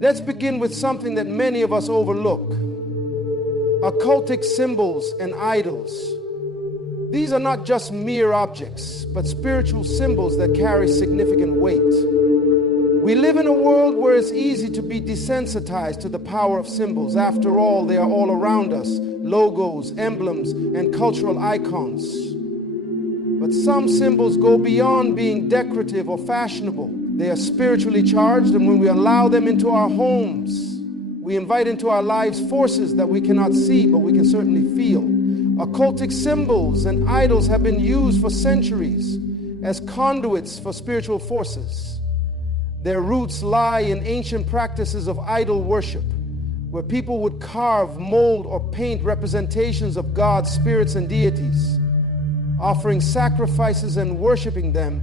Let's begin with something that many of us overlook: occultic symbols and idols. These are not just mere objects, but spiritual symbols that carry significant weight. We live in a world where it's easy to be desensitized to the power of symbols. After all, they are all around us: logos, emblems, and cultural icons. But some symbols go beyond being decorative or fashionable. They are spiritually charged, and when we allow them into our homes, we invite into our lives forces that we cannot see, but we can certainly feel. Occultic symbols and idols have been used for centuries as conduits for spiritual forces. Their roots lie in ancient practices of idol worship, where people would carve, mold, or paint representations of gods, spirits, and deities, offering sacrifices and worshiping them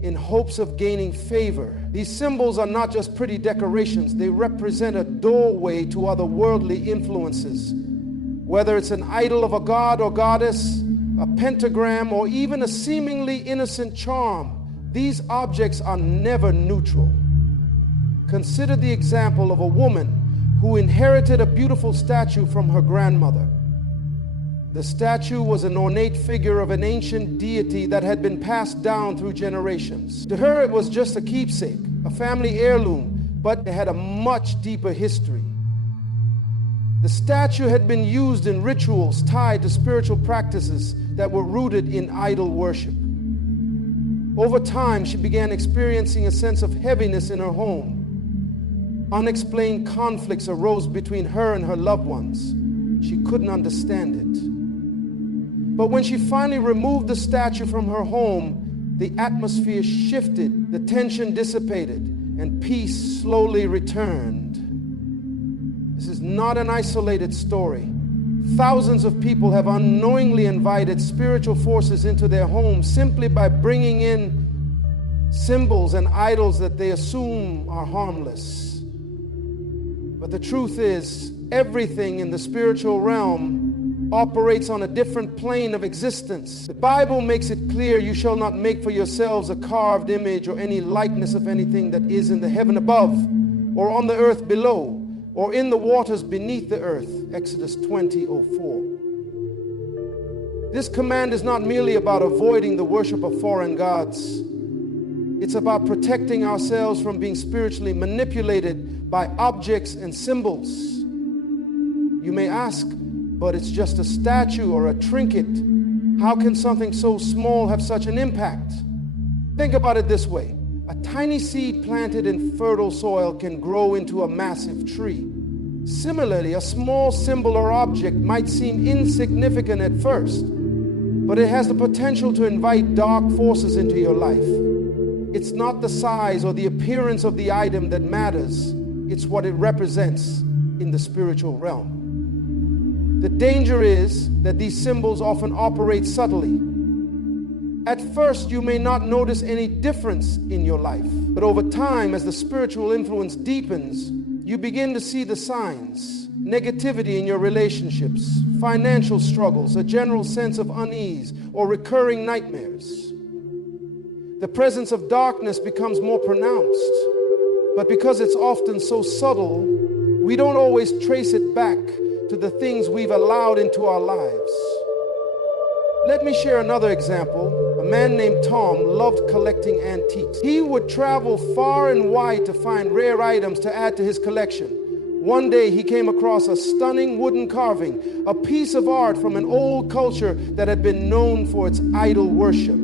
in hopes of gaining favor. These symbols are not just pretty decorations. They represent a doorway to other worldly influences. Whether it's an idol of a god or goddess, a pentagram, or even a seemingly innocent charm, these objects are never neutral. Consider the example of a woman who inherited a beautiful statue from her grandmother. The statue was an ornate figure of an ancient deity that had been passed down through generations. To her, it was just a keepsake, a family heirloom, but it had a much deeper history. The statue had been used in rituals tied to spiritual practices that were rooted in idol worship. Over time, she began experiencing a sense of heaviness in her home. Unexplained conflicts arose between her and her loved ones. She couldn't understand it. But when she finally removed the statue from her home, the atmosphere shifted, the tension dissipated, and peace slowly returned. This is not an isolated story. Thousands of people have unknowingly invited spiritual forces into their homes simply by bringing in symbols and idols that they assume are harmless. But the truth is, everything in the spiritual realm operates on a different plane of existence. The Bible makes it clear, "You shall not make for yourselves a carved image or any likeness of anything that is in the heaven above, or on the earth below, or in the waters beneath the earth." Exodus 20:04. This command is not merely about avoiding the worship of foreign gods. It's about protecting ourselves from being spiritually manipulated by objects and symbols. You may ask, but it's just a statue or a trinket. How can something so small have such an impact? Think about it this way. A tiny seed planted in fertile soil can grow into a massive tree. Similarly, a small symbol or object might seem insignificant at first, but it has the potential to invite dark forces into your life. It's not the size or the appearance of the item that matters. It's what it represents in the spiritual realm. The danger is that these symbols often operate subtly. At first, you may not notice any difference in your life, but over time, as the spiritual influence deepens, you begin to see the signs: negativity in your relationships, financial struggles, a general sense of unease, or recurring nightmares. The presence of darkness becomes more pronounced, but because it's often so subtle, we don't always trace it back to the things we've allowed into our lives. Let me share another example. A man named Tom loved collecting antiques. He would travel far and wide to find rare items to add to his collection. One day he came across a stunning wooden carving, a piece of art from an old culture that had been known for its idol worship.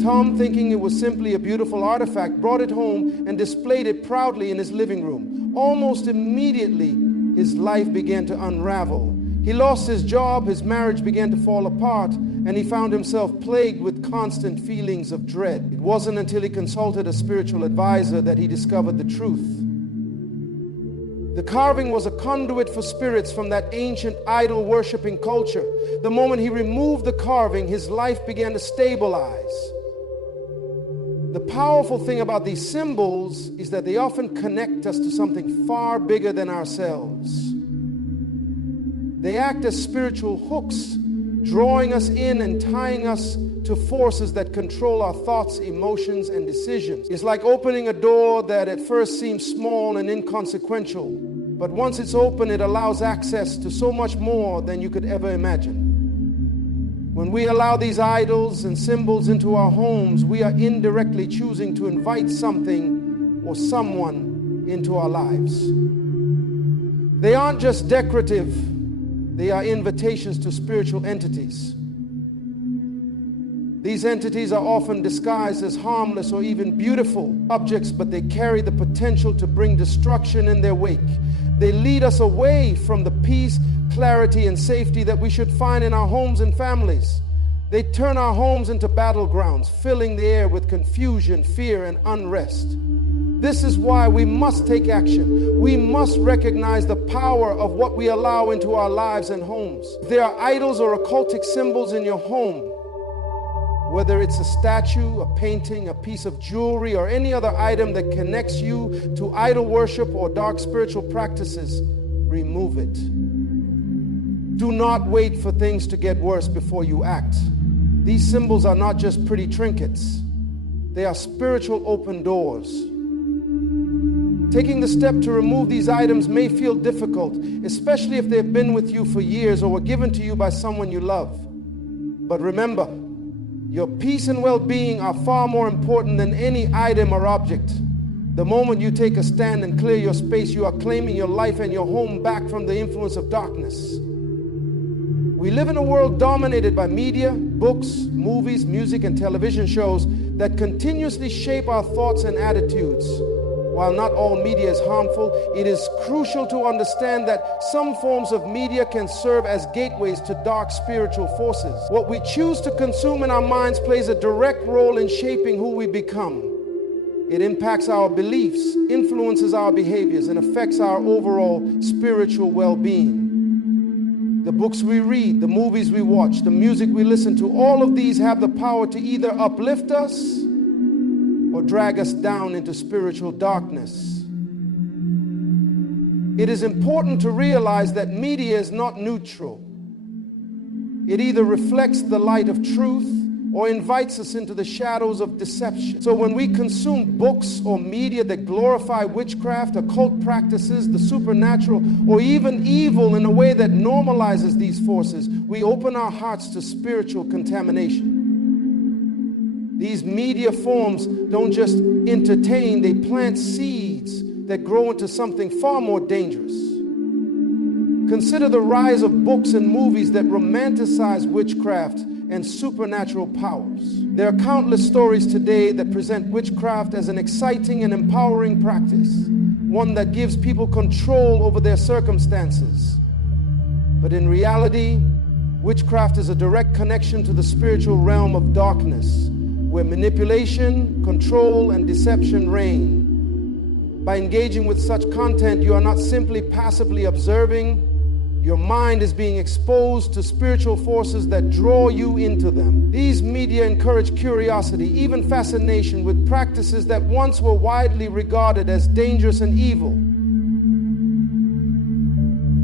Tom, thinking it was simply a beautiful artifact, brought it home and displayed it proudly in his living room. Almost immediately, his life began to unravel. He lost his job, his marriage began to fall apart, and he found himself plagued with constant feelings of dread. It wasn't until he consulted a spiritual advisor that he discovered the truth. The carving was a conduit for spirits from that ancient idol-worshiping culture. The moment he removed the carving, his life began to stabilize. The powerful thing about these symbols is that they often connect us to something far bigger than ourselves. They act as spiritual hooks, drawing us in and tying us to to forces that control our thoughts, emotions, and decisions. It's like opening a door that at first seems small and inconsequential, but once it's open, it allows access to so much more than you could ever imagine. When we allow these idols and symbols into our homes, we are indirectly choosing to invite something or someone into our lives. They aren't just decorative, they are invitations to spiritual entities. These entities are often disguised as harmless or even beautiful objects, but they carry the potential to bring destruction in their wake. They lead us away from the peace, clarity, and safety that we should find in our homes and families. They turn our homes into battlegrounds, filling the air with confusion, fear, and unrest. This is why we must take action. We must recognize the power of what we allow into our lives and homes. If there are idols or occultic symbols in your home, whether it's a statue, a painting, a piece of jewelry, or any other item that connects you to idol worship or dark spiritual practices, remove it. Do not wait for things to get worse before you act. These symbols are not just pretty trinkets. They are spiritual open doors. Taking the step to remove these items may feel difficult, especially if they've been with you for years or were given to you by someone you love. But remember, your peace and well-being are far more important than any item or object. The moment you take a stand and clear your space, you are claiming your life and your home back from the influence of darkness. We live in a world dominated by media, books, movies, music, and television shows that continuously shape our thoughts and attitudes. While not all media is harmful, it is crucial to understand that some forms of media can serve as gateways to dark spiritual forces. What we choose to consume in our minds plays a direct role in shaping who we become. It impacts our beliefs, influences our behaviors, and affects our overall spiritual well-being. The books we read, the movies we watch, the music we listen to, all of these have the power to either uplift us or drag us down into spiritual darkness. It is important to realize that media is not neutral. It either reflects the light of truth or invites us into the shadows of deception. So when we consume books or media that glorify witchcraft, occult practices, the supernatural, or even evil in a way that normalizes these forces, we open our hearts to spiritual contamination. These media forms don't just entertain, they plant seeds that grow into something far more dangerous. Consider the rise of books and movies that romanticize witchcraft and supernatural powers. There are countless stories today that present witchcraft as an exciting and empowering practice, one that gives people control over their circumstances. But in reality, witchcraft is a direct connection to the spiritual realm of darkness, where manipulation, control, and deception reign. By engaging with such content, you are not simply passively observing. Your mind is being exposed to spiritual forces that draw you into them. These media encourage curiosity, even fascination, with practices that once were widely regarded as dangerous and evil.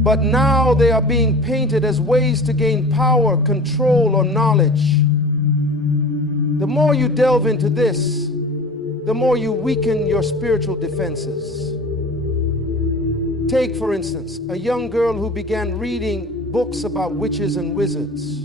But now they are being painted as ways to gain power, control, or knowledge. The more you delve into this, the more you weaken your spiritual defenses. Take, for instance, a young girl who began reading books about witches and wizards.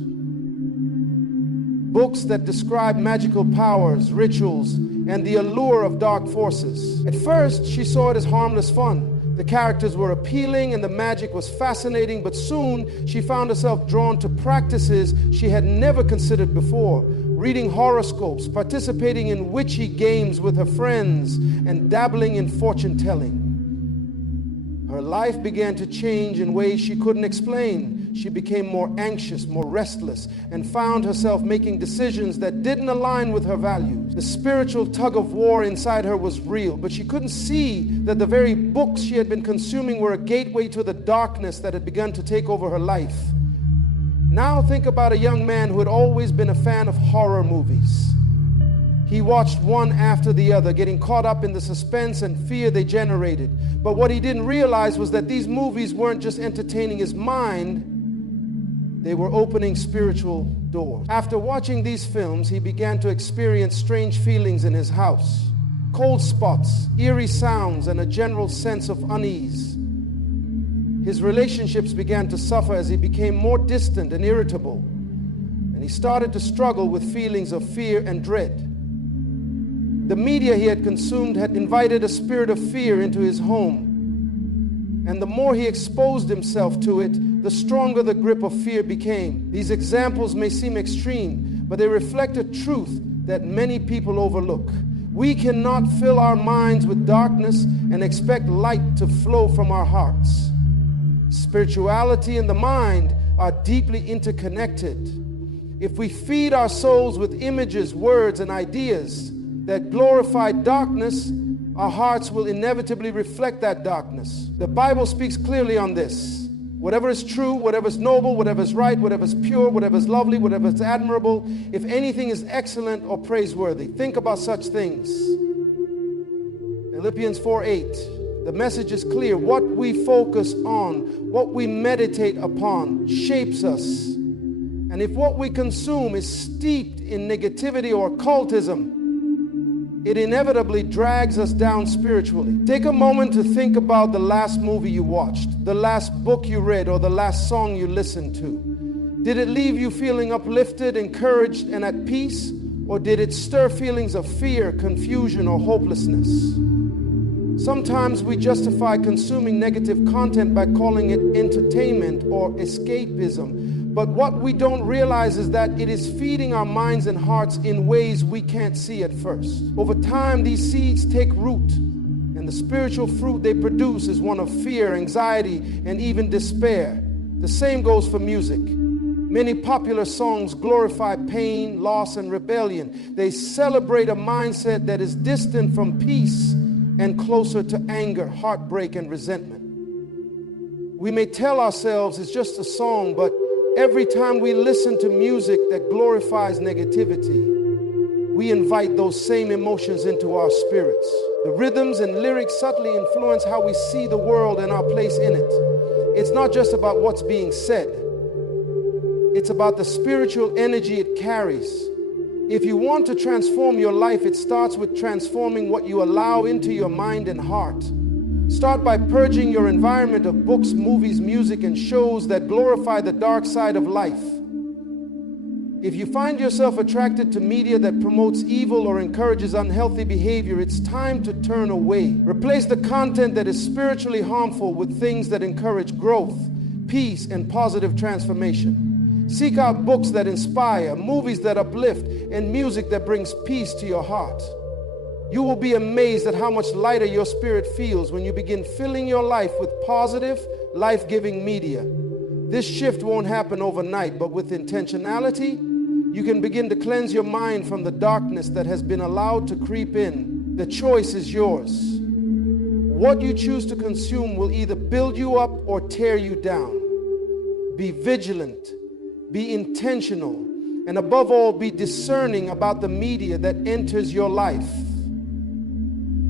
Books that describe magical powers, rituals, and the allure of dark forces. At first, she saw it as harmless fun. The characters were appealing and the magic was fascinating, but soon she found herself drawn to practices she had never considered before. Reading horoscopes, participating in witchy games with her friends, and dabbling in fortune-telling. Her life began to change in ways she couldn't explain. She became more anxious, more restless, and found herself making decisions that didn't align with her values. The spiritual tug of war inside her was real, but she couldn't see that the very books she had been consuming were a gateway to the darkness that had begun to take over her life. Now think about a young man who had always been a fan of horror movies. He watched one after the other, getting caught up in the suspense and fear they generated. But what he didn't realize was that these movies weren't just entertaining his mind, They were opening spiritual doors. After watching these films, he began to experience strange feelings in his house. Cold spots, eerie sounds, and a general sense of unease. His relationships began to suffer as he became more distant and irritable, and he started to struggle with feelings of fear and dread. The media he had consumed had invited a spirit of fear into his home, and the more he exposed himself to it, the stronger the grip of fear became. These examples may seem extreme, but they reflect a truth that many people overlook. We cannot fill our minds with darkness and expect light to flow from our hearts. Spirituality and the mind are deeply interconnected. If we feed our souls with images, words, and ideas that glorify darkness, our hearts will inevitably reflect that darkness. The Bible speaks clearly on this. Whatever is true, whatever is noble, whatever is right, whatever is pure, whatever is lovely, whatever is admirable, if anything is excellent or praiseworthy, think about such things. Philippians 4:8. The message is clear. What we focus on, what we meditate upon, shapes us. And if what we consume is steeped in negativity or occultism, it inevitably drags us down spiritually. Take a moment to think about the last movie you watched, the last book you read, or the last song you listened to. Did it leave you feeling uplifted, encouraged, and at peace? Or did it stir feelings of fear, confusion, or hopelessness? Sometimes we justify consuming negative content by calling it entertainment or escapism. But what we don't realize is that it is feeding our minds and hearts in ways we can't see at first. Over time, these seeds take root, and the spiritual fruit they produce is one of fear, anxiety, and even despair. The same goes for music. Many popular songs glorify pain, loss, and rebellion. They celebrate a mindset that is distant from peace and closer to anger, heartbreak, and resentment. We may tell ourselves it's just a song, but every time we listen to music that glorifies negativity, we invite those same emotions into our spirits. The rhythms and lyrics subtly influence how we see the world and our place in it. It's not just about what's being said. It's about the spiritual energy it carries. If you want to transform your life, it starts with transforming what you allow into your mind and heart. Start by purging your environment of books, movies, music, and shows that glorify the dark side of life. If you find yourself attracted to media that promotes evil or encourages unhealthy behavior, it's time to turn away. Replace the content that is spiritually harmful with things that encourage growth, peace, and positive transformation. Seek out books that inspire, movies that uplift, and music that brings peace to your heart. You will be amazed at how much lighter your spirit feels when you begin filling your life with positive, life-giving media. This shift won't happen overnight, but with intentionality, you can begin to cleanse your mind from the darkness that has been allowed to creep in. The choice is yours. What you choose to consume will either build you up or tear you down. Be vigilant, be intentional, and above all, be discerning about the media that enters your life.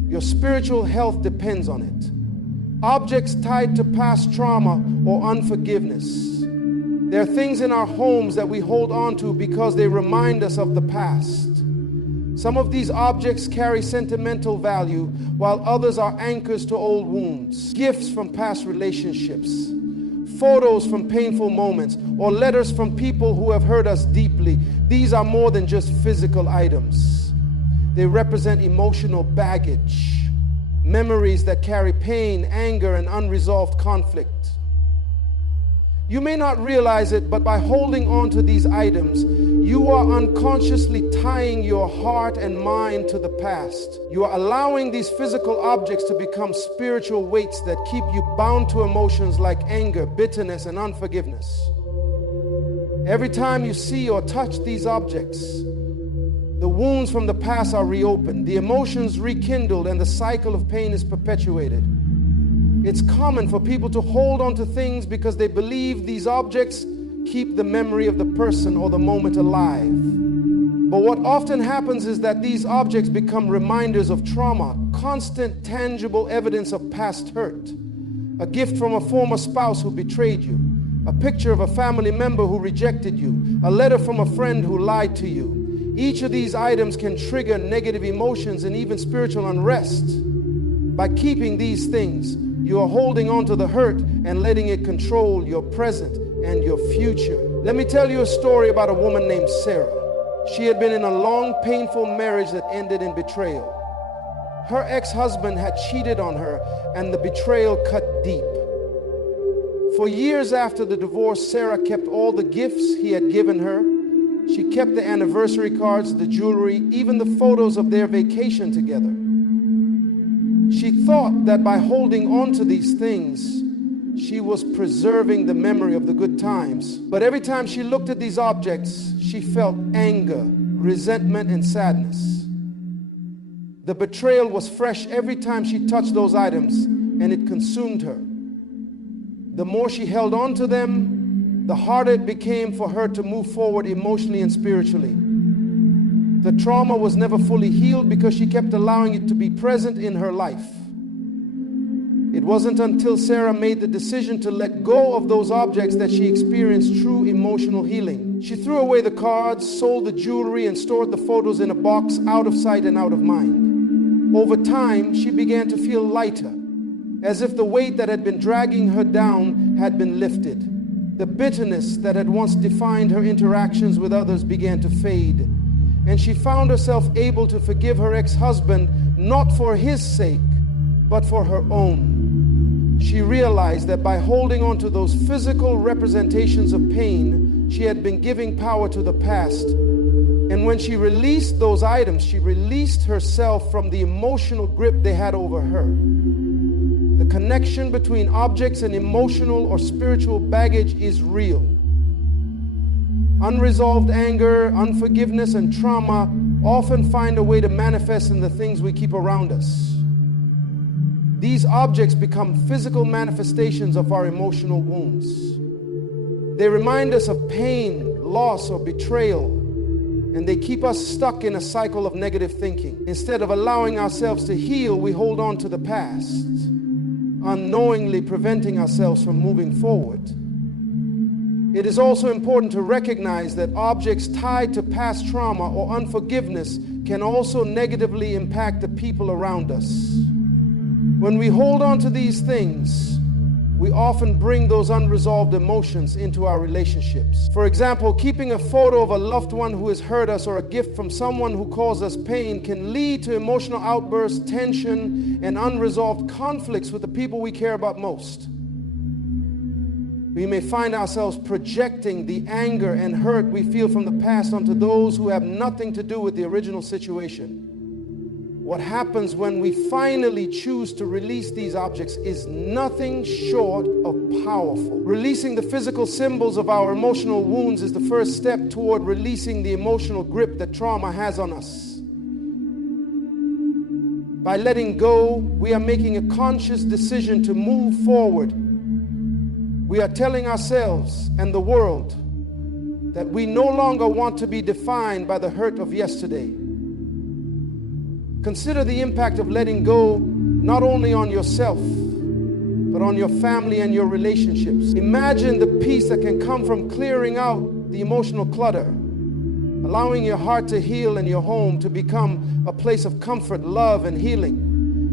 Your spiritual health depends on it. Objects tied to past trauma or unforgiveness. There are things in our homes that we hold on to because they remind us of the past. Some of these objects carry sentimental value, while others are anchors to old wounds. Gifts from past relationships, photos from painful moments, or letters from people who have hurt us deeply. These are more than just physical items. They represent emotional baggage, memories that carry pain, anger, and unresolved conflict. You may not realize it, but by holding on to these items, you are unconsciously tying your heart and mind to the past. You are allowing these physical objects to become spiritual weights that keep you bound to emotions like anger, bitterness, and unforgiveness. Every time you see or touch these objects, the wounds from the past are reopened, the emotions rekindled, and the cycle of pain is perpetuated. It's common for people to hold on to things because they believe these objects keep the memory of the person or the moment alive. But what often happens is that these objects become reminders of trauma, constant, tangible evidence of past hurt. A gift from a former spouse who betrayed you, a picture of a family member who rejected you, a letter from a friend who lied to you. Each of these items can trigger negative emotions and even spiritual unrest. By keeping these things, you are holding on to the hurt and letting it control your present and your future. Let me tell you a story about a woman named Sarah. She had been in a long, painful marriage that ended in betrayal. Her ex-husband had cheated on her, and the betrayal cut deep. For years after the divorce, Sarah kept all the gifts he had given her. She kept the anniversary cards, the jewelry, even the photos of their vacation together. She thought that by holding on to these things, she was preserving the memory of the good times. But every time she looked at these objects, she felt anger, resentment, and sadness. The betrayal was fresh every time she touched those items, and it consumed her. The more she held on to them, the harder it became for her to move forward emotionally and spiritually. The trauma was never fully healed because she kept allowing it to be present in her life. It wasn't until Sarah made the decision to let go of those objects that she experienced true emotional healing. She threw away the cards, sold the jewelry, and stored the photos in a box out of sight and out of mind. Over time, she began to feel lighter, as if the weight that had been dragging her down had been lifted. The bitterness that had once defined her interactions with others began to fade, and she found herself able to forgive her ex-husband, not for his sake, but for her own. She realized that by holding on to those physical representations of pain, she had been giving power to the past. And when she released those items, she released herself from the emotional grip they had over her. The connection between objects and emotional or spiritual baggage is real. Unresolved anger, unforgiveness, and trauma often find a way to manifest in the things we keep around us. These objects become physical manifestations of our emotional wounds. They remind us of pain, loss, or betrayal, and they keep us stuck in a cycle of negative thinking. Instead of allowing ourselves to heal, we hold on to the past, unknowingly preventing ourselves from moving forward. It is also important to recognize that objects tied to past trauma or unforgiveness can also negatively impact the people around us. When we hold on to these things, we often bring those unresolved emotions into our relationships. For example, keeping a photo of a loved one who has hurt us or a gift from someone who caused us pain can lead to emotional outbursts, tension, and unresolved conflicts with the people we care about most. We may find ourselves projecting the anger and hurt we feel from the past onto those who have nothing to do with the original situation. What happens when we finally choose to release these objects is nothing short of powerful. Releasing the physical symbols of our emotional wounds is the first step toward releasing the emotional grip that trauma has on us. By letting go, we are making a conscious decision to move forward. We are telling ourselves and the world that we no longer want to be defined by the hurt of yesterday. Consider the impact of letting go not only on yourself, but on your family and your relationships. Imagine the peace that can come from clearing out the emotional clutter, allowing your heart to heal and your home to become a place of comfort, love, and healing.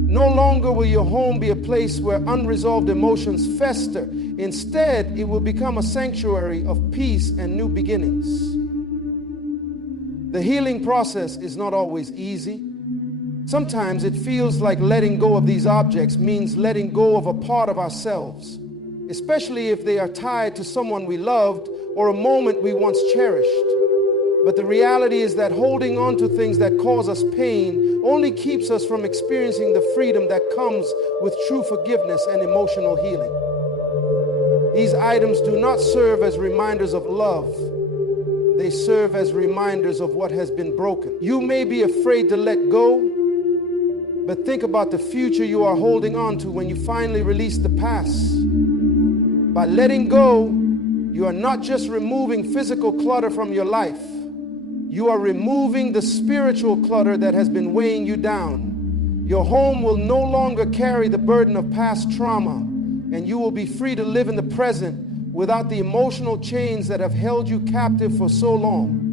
No longer will your home be a place where unresolved emotions fester. Instead, it will become a sanctuary of peace and new beginnings. The healing process is not always easy. Sometimes it feels like letting go of these objects means letting go of a part of ourselves, especially if they are tied to someone we loved or a moment we once cherished. But the reality is that holding on to things that cause us pain only keeps us from experiencing the freedom that comes with true forgiveness and emotional healing. These items do not serve as reminders of love. They serve as reminders of what has been broken. You may be afraid to let go, but think about the future you are holding on to when you finally release the past. By letting go, you are not just removing physical clutter from your life. You are removing the spiritual clutter that has been weighing you down. Your home will no longer carry the burden of past trauma, and you will be free to live in the present without the emotional chains that have held you captive for so long.